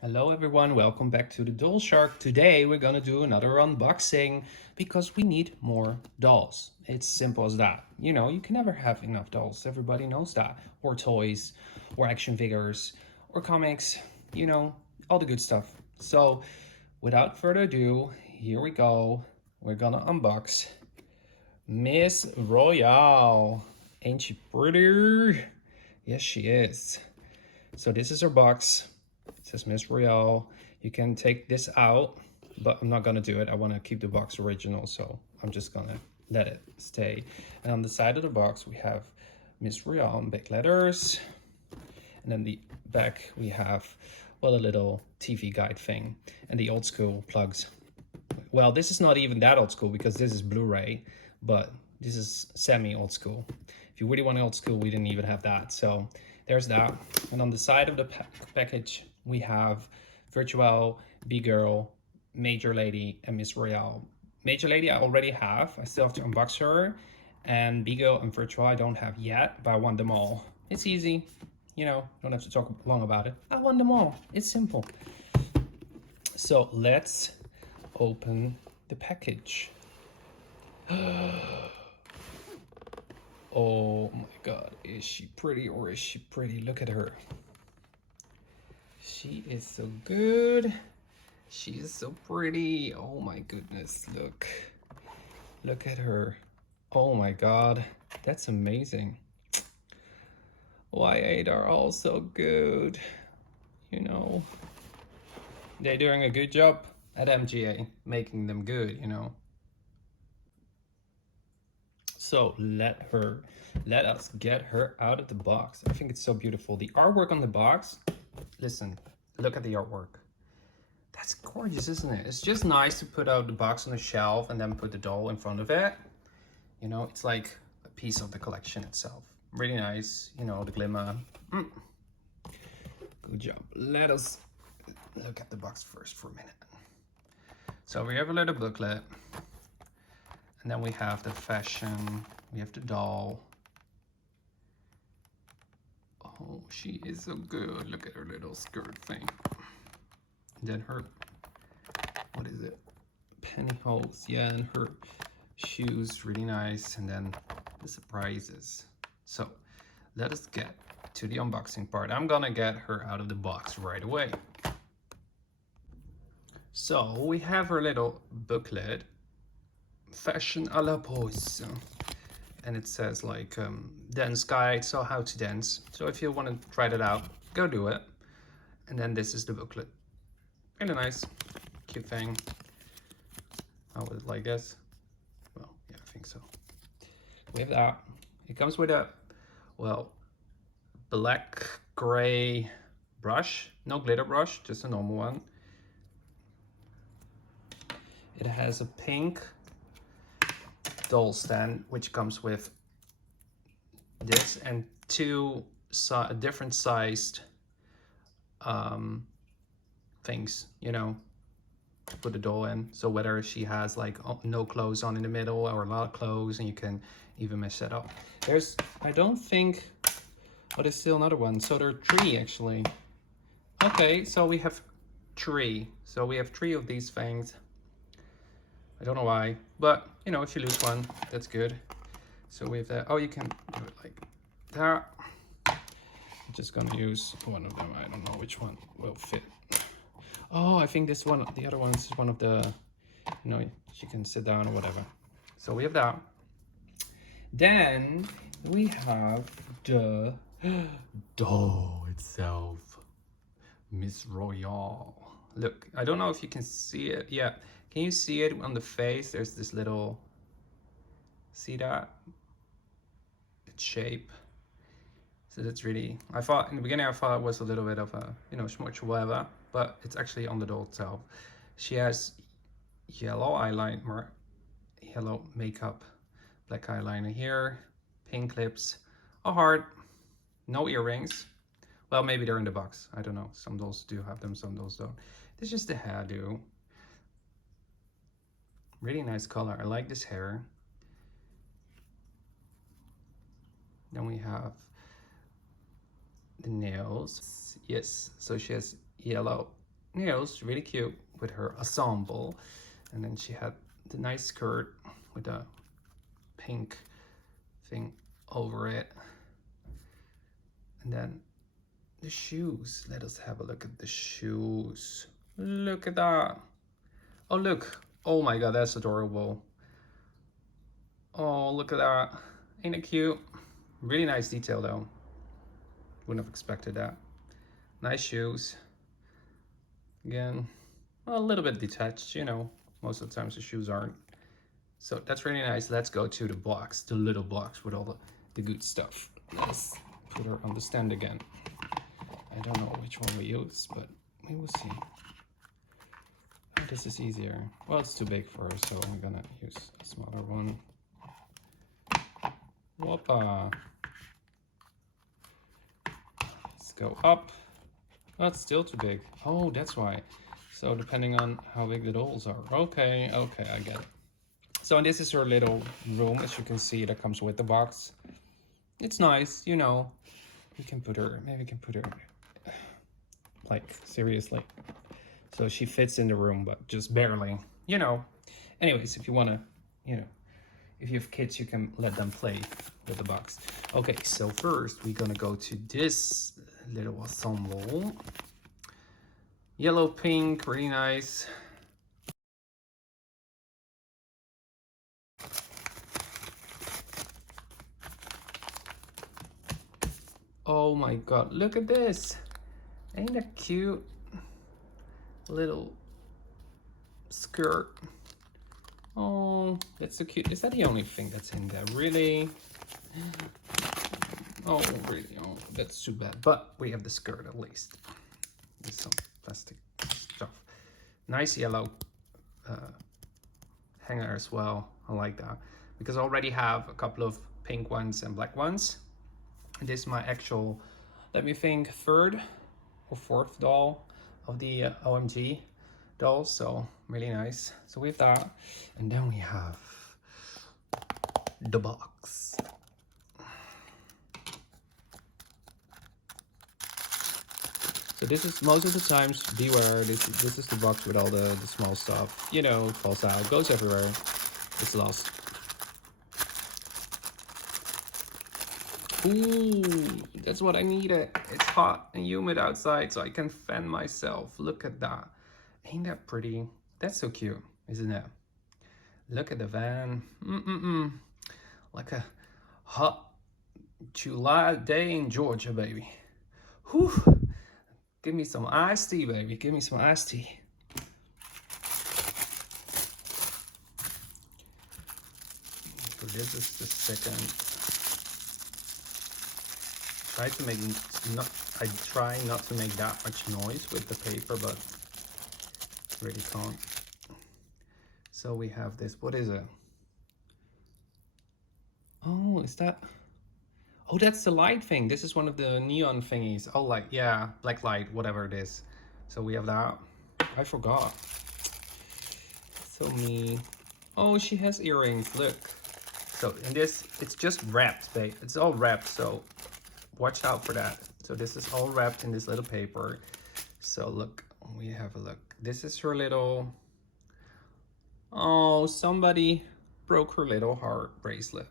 Hello everyone, welcome back to the TheDollShark. Today we're gonna do another unboxing because we need more dolls. It's simple as that. You know, you can never have enough dolls. Everybody knows that. Or toys, or action figures, or comics, you know, all the good stuff. So without further ado, here we go. We're gonna unbox Miss Royale. Ain't she pretty? Yes, she is. So this is her box. It says Miss Royale. You can take this out, but I'm not gonna do it. I wanna keep the box original, so I'm just gonna let it stay. And on the side of the box, we have Miss Royale in big letters. And then the back, we have, well, a little TV guide thing and the old school plugs. Well, this is not even that old school because this is Blu-ray, but this is semi old school. If you really want old school, we didn't even have that. So there's that. And on the side of the package, we have Virtual, B-Girl, Major Lady, and Miss Royale. Major Lady I already have. I still have to unbox her. And B-Girl and Virtual I don't have yet, but I want them all. It's easy. You know, don't have to talk long about it. I want them all. It's simple. So let's open the package. Oh my god, is she pretty or is she pretty? Look at her. She is so good. She is so pretty. Oh my goodness, look. Look at her. Oh my god, that's amazing. Y8 are all so good. You know, they're doing a good job at MGA, making them good, you know. So let us get her out of the box. I think it's so beautiful. The artwork on the box, listen, look at the artwork. That's gorgeous, isn't it? It's just nice to put out the box on the shelf and then put the doll in front of it. You know, it's like a piece of the collection itself. Really nice, you know, the glimmer. Good job. Let us look at the box first for a minute. So we have a little booklet. And then we have the fashion, we have the doll. Oh, she is so good. Look at her little skirt thing. And then her, what is it? Pantyhose, yeah, and her shoes, really nice. And then the surprises. So let us get to the unboxing part. I'm gonna get her out of the box right away. So we have her little booklet, Fashion à la pose. And it says like dance guide, so how to dance. So if you want to try that out, go do it. And then this is the booklet. Really nice, cute thing. I would like this. Well, yeah, I think so. We have that. It comes with a, well, black gray brush, no glitter brush, just a normal one. It has a pink doll stand, which comes with this and two different sized things, you know, to put the doll in. So whether she has like no clothes on in the middle or a lot of clothes, and you can even mess that up. There's, I don't think, oh, there's still another one. So there are three actually. Okay, so we have three. So we have three of these things. I don't know why, but you know, if you lose one, that's good. So we have that. Oh, you can do it like that. I'm just gonna use one of them. I don't know which one will fit. Oh, I think this one, the other one is one of the, you know, you can sit down or whatever. So we have that. Then we have the doll itself, Miss Royale. Look, I don't know if you can see it. Yeah, can you see it on the face? There's this little, see that? Its shape. So that's really, I thought in the beginning, I thought it was a little bit of a, you know, schmutz or whatever, but it's actually on the doll itself. She has yellow eyeliner, yellow makeup, black eyeliner here, pink lips, a heart, no earrings. Well, maybe they're in the box. I don't know. Some dolls do have them, some dolls don't. This is just the hairdo. Really nice color. I like this hair. Then we have the nails. Yes, so she has yellow nails, really cute, with her ensemble. And then she had the nice skirt with a pink thing over it. And then the shoes. Let us have a look at the shoes. Look at that. Oh, look. Oh my god, that's adorable. Oh, look at that. Ain't it cute? Really nice detail though. Wouldn't have expected that. Nice shoes. Again, a little bit detached, you know. Most of the times the shoes aren't. So that's really nice. Let's go to the box, the little box with all the good stuff. Let's put her on the stand again. I don't know which one we use, but we will see. Oh, this is easier. Well, it's too big for her, so I'm gonna use a smaller one. Whoppa. Let's go up. Oh, it's still too big. Oh, that's why. So depending on how big the dolls are. Okay, okay, I get it. So this is her little room, as you can see, that comes with the box. It's nice, you know. We can put her, maybe we can put her, like, seriously. So she fits in the room, but just barely, you know. Anyways, if you want to, you know, if you have kids, you can let them play with the box. Okay, so first we're gonna go to this little ensemble. Yellow, pink, really nice. Oh my god, look at this. Ain't that cute? Little skirt. Oh, that's so cute. Is that the only thing that's in there? Really? Oh, really? Oh, that's too bad. But we have the skirt at least. With some plastic stuff. Nice yellow hanger as well. I like that. Because I already have a couple of pink ones and black ones. This is my actual, let me think, third or fourth doll of the OMG dolls. So really nice. So we have that. And then we have the box. So this is, most of the times, beware, this is the box with all the small stuff. You know, it falls out, goes everywhere, it's lost. Ooh, that's what I needed. It's hot and humid outside, so I can fan myself. Look at that. Ain't that pretty? That's so cute, isn't it? Look at the van. Like a hot July day in Georgia, baby. Whew. Give me some iced tea, baby. Give me some iced tea. So this is the second. I try not to make that much noise with the paper, but really can't. So we have this. What is it? Oh, is that? Oh, that's the light thing. This is one of the neon thingies. Oh, like, yeah, black light, whatever it is. So we have that. I forgot. So me. Oh, she has earrings. Look. So in this, it's just wrapped, babe. It's all wrapped, so watch out for that. So this is all wrapped in this little paper. So look, we have a look. This is her little. Oh, somebody broke her little heart bracelet.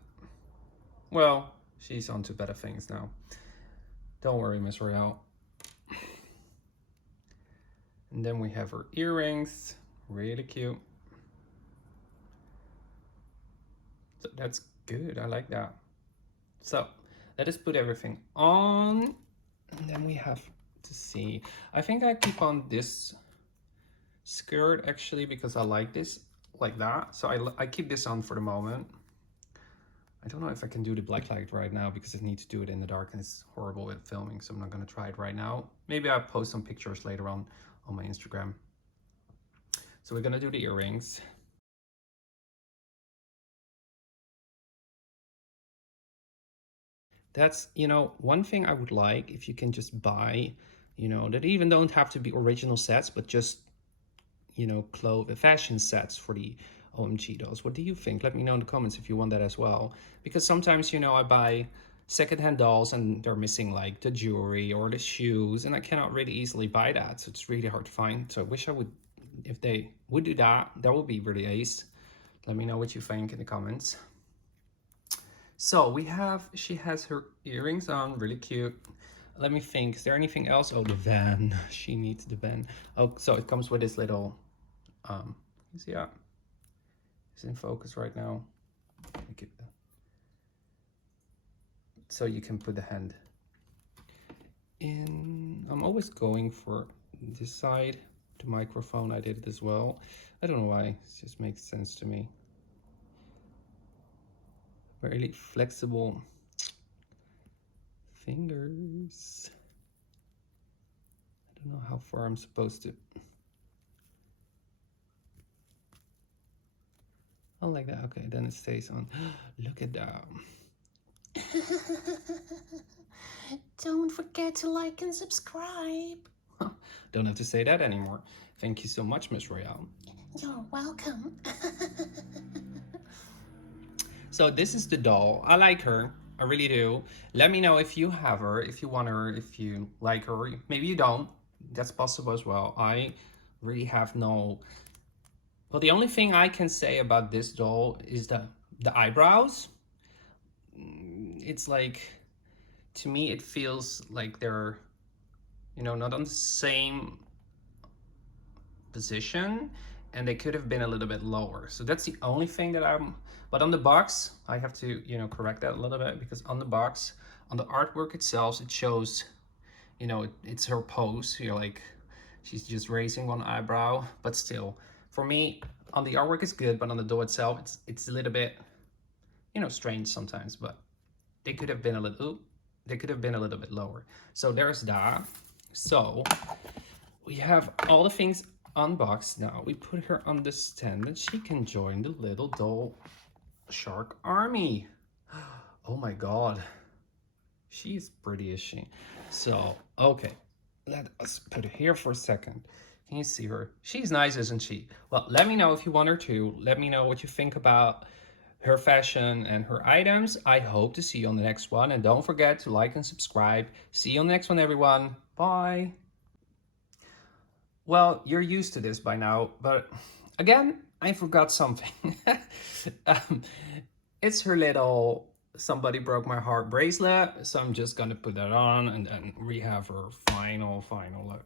Well, she's on to better things now. Don't worry, Miss Royale. And then we have her earrings. Really cute. So that's good. I like that. So let us put everything on. And then we have to see. I think I keep on this skirt actually because I like this like that. So I keep this on for the moment. I don't know if I can do the black light right now because I need to do it in the dark and it's horrible with filming, so I'm not going to try it right now. Maybe I'll post some pictures later on my Instagram. So we're going to do the earrings. That's, you know, one thing I would like if you can just buy, you know, that even don't have to be original sets, but just, you know, fashion sets for the OMG dolls. What do you think? Let me know in the comments if you want that as well. Because sometimes, you know, I buy secondhand dolls and they're missing like the jewelry or the shoes, and I cannot really easily buy that, so it's really hard to find. So I wish I would, if they would do that, that would be really ace. Let me know what you think in the comments. So we have, she has her earrings on, really cute. Let me think, is there anything else? Oh, the van. She needs the van. Oh, so it comes with this little, see that? It's in focus right now. So you can put the hand in. I'm always going for this side. The microphone, I did it as well. I don't know why, it just makes sense to me. Really flexible fingers. I don't know how far I'm supposed to. Oh, like that. Okay, then it stays on. Look at that. Don't forget to like and subscribe. Don't have to say that anymore. Thank you so much, Miss Royale. You're welcome. So this is the doll. I like her. I really do. Let me know if you have her, if you want her, if you like her. Maybe you don't. That's possible as well. I really have no... Well, the only thing I can say about this doll is the eyebrows. It's like, to me, it feels like they're, you know, not on the same position, and they could have been a little bit lower. So that's the only thing that I'm... But on the box, I have to, you know, correct that a little bit, because on the box, on the artwork itself, it shows, you know, it's her pose. You're like, she's just raising one eyebrow, but still, for me, on the artwork it's good, but on the doll itself, it's a little bit, you know, strange sometimes. But they could have been a little, they could have been a little bit lower. So there's that. So we have all the things unboxed now. We put her on the stand and she can join the little DollShark army. Oh my god. She's pretty, is she? So, okay. Let us put her here for a second. Can you see her? She's nice, isn't she? Well, let me know if you want her to. Let me know what you think about her fashion and her items. I hope to see you on the next one. And don't forget to like and subscribe. See you on the next one, everyone. Bye. Well, you're used to this by now, but again, I forgot something. um, it's her little somebody broke my heart bracelet, so I'm just gonna put that on and then we have her final look.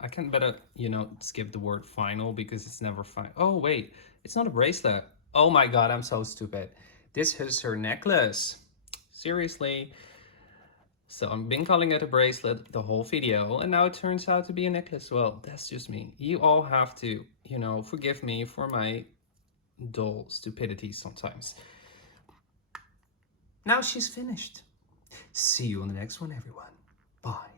I can better, you know, skip the word final because it's never fine. Oh wait, it's not a bracelet. Oh my god, I'm so stupid. This is her necklace. Seriously. So I've been calling it a bracelet the whole video, and now it turns out to be a necklace. Well, that's just me. You all have to, you know, forgive me for my dull stupidity sometimes. Now she's finished. See you on the next one, everyone. Bye.